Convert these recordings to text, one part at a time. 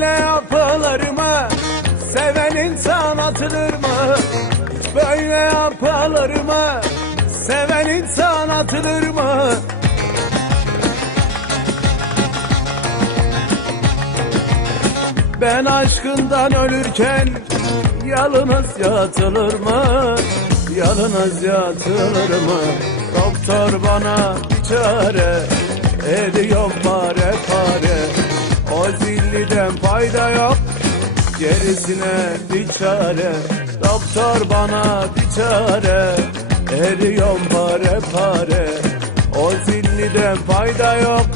Böyle yapılır mı? Seven insan atılır mı? Hiç böyle yapılır mı? Seven insan atılır mı? Ben aşkından ölürken yalnız yatılır mı? Yalnız yatılır mı? Doktor bana bir çare ediyor pare pare gerisine bir çare Doktor bana bir çare. Ediyor pare pare O zilliden fayda yok.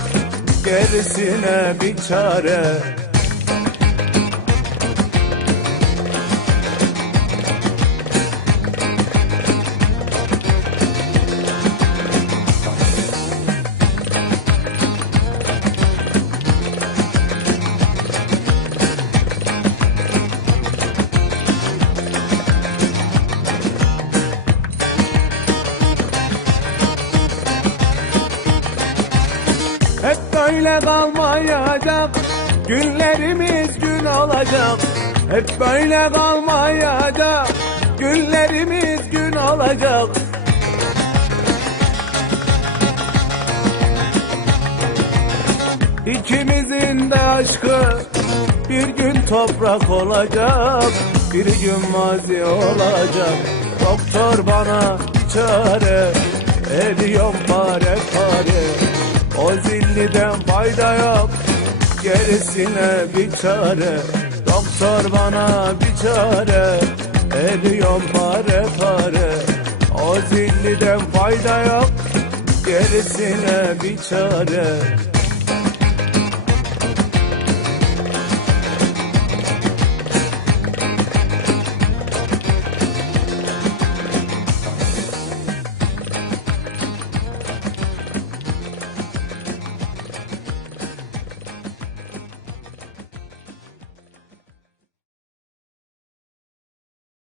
Gerisine bir çare böyle kalmayacak. Günlerimiz gün olacak Hep böyle kalmayacak. Günlerimiz gün olacak İkimizin de aşkı bir gün toprak olacak. Bir gün mazi olacak. Doktor bana çare ediyor fayda yok. Gerisine bir çare. Doktor bana bir çare. Ediyor pare pare. O zilliden fayda yok. Gerisine bir çare